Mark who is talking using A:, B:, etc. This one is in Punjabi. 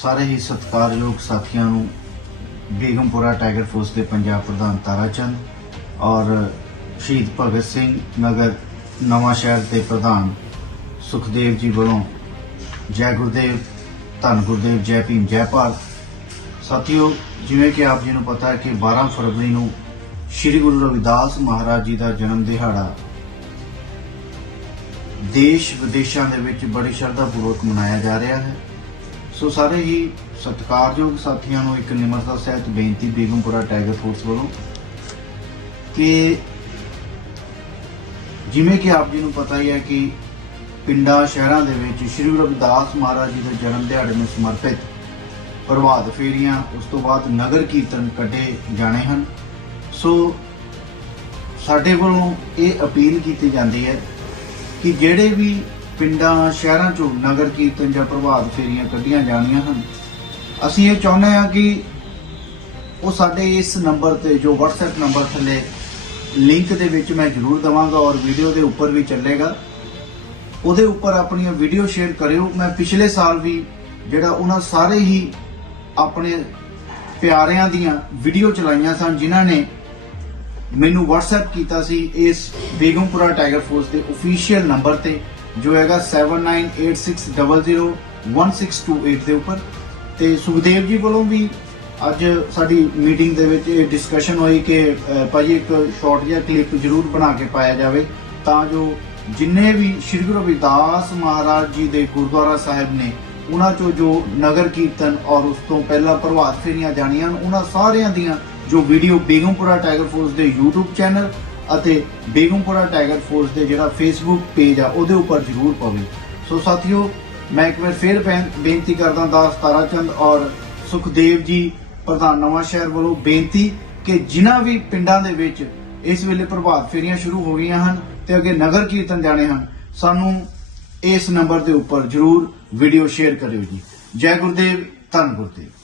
A: ਸਾਰੇ ਹੀ ਸਤਿਕਾਰਯੋਗ ਸਾਥੀਆਂ ਨੂੰ ਬੇਗਮਪੁਰਾ ਟਾਈਗਰ ਫੋਰਸ ਦੇ ਪੰਜਾਬ ਪ੍ਰਧਾਨ ਤਾਰਾਚੰਦ ਔਰ ਸ਼ਹੀਦ ਭਗਤ ਸਿੰਘ ਨਗਰ ਨਵਾਂ ਸ਼ਹਿਰ ਦੇ ਪ੍ਰਧਾਨ ਸੁਖਦੇਵ ਜੀ ਵੱਲੋਂ ਜੈ ਗੁਰਦੇਵ, ਧੰਨ ਗੁਰਦੇਵ, ਜੈ ਭੀਮ, ਜੈ ਭਾਰਤ। ਸਾਥੀਓ, ਜਿਵੇਂ ਕਿ ਆਪ ਜੀ ਨੂੰ ਪਤਾ ਹੈ ਕਿ 12 ਫਰਵਰੀ ਨੂੰ ਸ੍ਰੀ ਗੁਰੂ ਰਵਿਦਾਸ ਮਹਾਰਾਜ ਜੀ ਦਾ ਜਨਮ ਦਿਹਾੜਾ ਦੇਸ਼ ਵਿਦੇਸ਼ਾਂ ਦੇ ਵਿੱਚ ਬੜੀ ਸ਼ਰਧਾ ਪੂਰਵਕ ਮਨਾਇਆ ਜਾ ਰਿਹਾ ਹੈ। ਸੋ ਸਾਰੇ ਹੀ ਸਤਿਕਾਰਯੋਗ ਸਾਥੀਆਂ ਨੂੰ ਇੱਕ ਨਿਮਰਤਾ ਸਹਿਤ ਬੇਨਤੀ, ਬੇਗਮਪੁਰਾ ਟਾਈਗਰ ਫੋਰਸ ਵੱਲੋਂ ਕਿ ਜਿਵੇਂ ਕਿ ਆਪ ਜੀ ਨੂੰ ਪਤਾ ਹੀ ਹੈ ਕਿ ਪਿੰਡਾਂ, ਸ਼ਹਿਰਾਂ ਦੇ ਵਿੱਚ ਸ੍ਰੀ ਗੁਰੂ ਰਵਿਦਾਸ ਮਹਾਰਾਜ ਜੀ ਦੇ ਜਨਮ ਦਿਹਾੜੇ ਨੂੰ ਸਮਰਪਿਤ ਪ੍ਰਭਾਤ ਫੇਰੀਆਂ ਉਸ ਤੋਂ ਬਾਅਦ ਨਗਰ ਕੀਰਤਨ ਕੱਢੇ ਜਾਣੇ ਹਨ। ਸੋ ਸਾਡੇ ਵੱਲੋਂ ਇਹ ਅਪੀਲ ਕੀਤੀ ਜਾਂਦੀ ਹੈ ਕਿ ਜਿਹੜੇ ਵੀ ਪਿੰਡਾਂ, ਸ਼ਹਿਰਾਂ ਚੋਂ ਨਗਰ ਕੀਰਤਨ ਜਾਂ ਪ੍ਰਭਾਤ ਫੇਰੀਆਂ ਕੱਢੀਆਂ ਜਾਣੀਆਂ ਹਨ। ਅਸੀਂ ਇਹ ਚਾਹੁੰਦੇ ਹਾਂ ਕਿ ਉਹ ਸਾਡੇ ਇਸ ਨੰਬਰ ਤੇ, ਜੋ WhatsApp ਨੰਬਰ ਥੱਲੇ ਲਿੰਕ ਦੇ ਵਿੱਚ ਮੈਂ ਜ਼ਰੂਰ ਦਵਾਂਗਾ ਔਰ ਵੀਡੀਓ ਦੇ ਉੱਪਰ ਵੀ ਚੱਲੇਗਾ। ਉਹਦੇ ਉੱਪਰ ਆਪਣੀਆਂ ਵੀਡੀਓ ਸ਼ੇਅਰ ਕਰਿਓ। ਮੈਂ ਪਿਛਲੇ ਸਾਲ ਵੀ ਜਿਹੜਾ ਉਹਨਾਂ ਸਾਰੇ ਹੀ ਆਪਣੇ ਪਿਆਰਿਆਂ ਦੀਆਂ ਵੀਡੀਓ ਚਲਾਈਆਂ ਸਨ, ਜਿਨ੍ਹਾਂ ਨੇ ਮੈਨੂੰ WhatsApp ਕੀਤਾ ਸੀ ਇਸ ਬੇਗਮਪੁਰਾ ਟਾਈਗਰ ਫੋਰਸ ਦੇ ਅਫੀਸ਼ੀਅਲ ਨੰਬਰ ਤੇ। ਜੋ ਹੈਗਾ 7986001628 ਦੇ ਉੱਪਰ। ਤੇ ਸੁਖਦੇਵ ਜੀ ਵੱਲੋਂ ਵੀ ਅੱਜ ਸਾਡੀ ਮੀਟਿੰਗ ਦੇ ਵਿੱਚ ਇਹ ਡਿਸਕਸ਼ਨ ਹੋਈ ਕਿ ਅਹ, ਭਾਜੀ ਇੱਕ ਸ਼ਾਰਟ ਜਿਹਾ ਕਲਿੱਪ ਜ਼ਰੂਰ ਬਣਾ ਕੇ ਪਾਇਆ ਜਾਵੇ ਤਾਂ ਜੋ ਜਿੰਨੇ ਵੀ ਸ੍ਰੀ ਗੁਰੂ ਰਵਿਦਾਸ ਮਹਾਰਾਜ ਜੀ ਦੇ ਗੁਰਦੁਆਰਾ ਸਾਹਿਬ ਨੇ ਉਹਨਾਂ ਚੋਂ ਜੋ ਨਗਰ ਕੀਰਤਨ ਔਰ ਉਸ ਤੋਂ ਪਹਿਲਾਂ ਪ੍ਰਭਾਤ ਫੇਰੀਆਂ ਜਾਣੀਆਂ ਹਨ, ਉਹਨਾਂ ਸਾਰਿਆਂ ਦੀਆਂ ਜੋ ਵੀਡੀਓ ਬੇਗਮਪੁਰਾ ਟਾਈਗਰ ਫੋਰਸ ਦੇ YouTube ਚੈਨਲ ਅਤੇ ਬੇਗਮਪੁਰਾ ਟਾਈਗਰ ਫੋਰਸ ਦੇ ਜਿਹੜਾ ਫੇਸਬੁੱਕ ਪੇਜ ਆ, ਉਹਦੇ ਉੱਪਰ ਜ਼ਰੂਰ ਪਵੇ। ਸੋ ਸਾਥੀਓ, ਮੈਂ ਇੱਕ ਵਾਰ ਫੇਰ ਬੇਨ- ਬੇਨਤੀ ਕਰਦਾ ਦਾਸ ਤਾਰਾਚੰਦ ਔਰ ਸੁਖਦੇਵ ਜੀ, ਪ੍ਰਧਾਨ ਨਵਾਂ ਸ਼ਹਿਰ ਵੱਲੋਂ ਬੇਨਤੀ ਕਿ ਜਿਨ੍ਹਾਂ ਵੀ ਪਿੰਡਾਂ ਦੇ ਵਿੱਚ ਇਸ ਵੇਲੇ ਪ੍ਰਭਾਤ ਫੇਰੀਆਂ ਸ਼ੁਰੂ ਹੋ ਗਈਆਂ ਹਨ ਤੇ ਅੱਗੇ ਨਗਰ ਕੀਰਤਨ ਜਾਣੇ ਹਨ, ਸਾਨੂੰ ਇਸ ਨੰਬਰ ਦੇ ਉੱਪਰ ਜ਼ਰੂਰ ਵੀਡੀਓ ਸ਼ੇਅਰ ਕਰਿਓ ਜੀ। ਜੈ ਗੁਰਦੇਵ, ਧੰਨ ਗੁਰਦੇਵ।